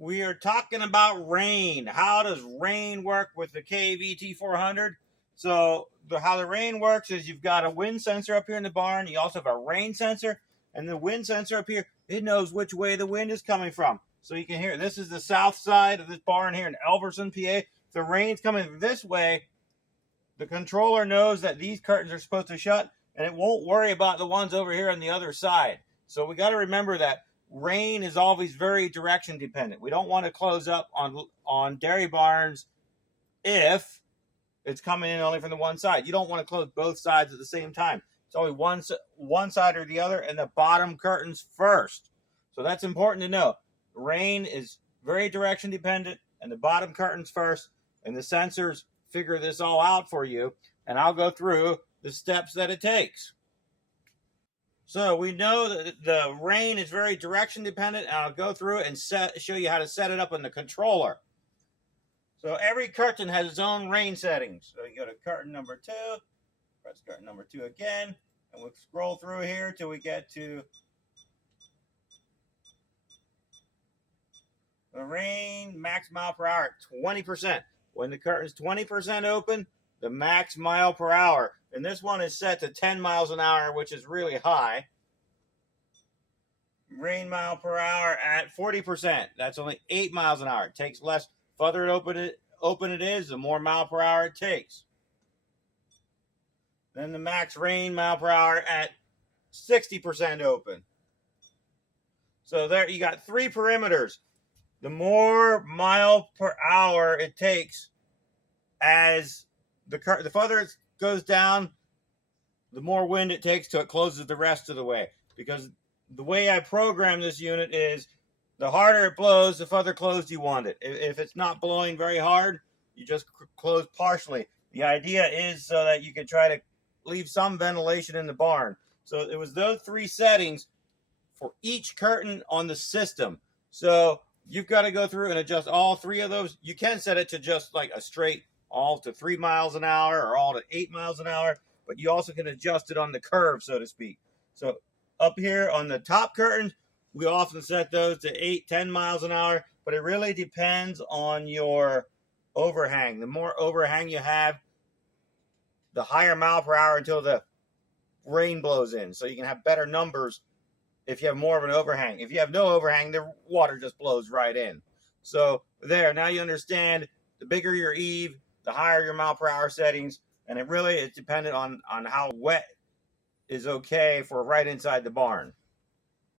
we are talking about rain. How does rain work with the KVT 400? So how the rain works is you've got a wind sensor up here in the barn. You also have a rain sensor, and the wind sensor up here, it knows which way the wind is coming from. So you can hear, this is the south side of this barn here in Elverson, PA. If the rain's coming this way, the controller knows that these curtains are supposed to shut, and it won't worry about the ones over here on the other side. So we got to remember that rain is always very direction dependent. We don't want to close up on dairy barns if it's coming in only from the one side. You don't want to close both sides at the same time. It's only one side or the other, and the bottom curtains first. So that's important to know. Rain is very direction dependent, and the bottom curtains first, and the sensors figure this all out for you, and I'll go through the steps that it takes. So we know that the rain is very direction dependent, and I'll go through it and show you how to set it up in the controller. So every curtain has its own rain settings. So you go to curtain number 2, press curtain number 2 again, and we'll scroll through here till we get to the rain max mile per hour at 20%. When the curtain's 20% open, the max mile per hour. And this one is set to 10 miles an hour, which is really high. Rain mile per hour at 40%. That's only 8 miles an hour. It takes less. The further open it is, the more mile per hour it takes. Then the max rain mile per hour at 60% open. So there you got 3 perimeters. The more mile per hour it takes as the further it goes down, the more wind it takes till it closes the rest of the way. Because the way I program this unit is the harder it blows, the further closed you want it. If it's not blowing very hard, you just close partially. The idea is so that you can try to leave some ventilation in the barn. So it was those 3 settings for each curtain on the system. So you've got to go through and adjust all 3 of those. You can set it to just like a straight all to 3 miles an hour or all to 8 miles an hour, but you also can adjust it on the curve, so to speak. So up here on the top curtains, we often set those to 8-10 miles an hour, but it really depends on your overhang. The more overhang you have, the higher mile per hour until the rain blows in. So you can have better numbers if you have more of an overhang. If you have no overhang, the water just blows right in. So there, now you understand the bigger your eave, the higher your mile per hour settings, and it really is dependent on how wet is okay for right inside the barn.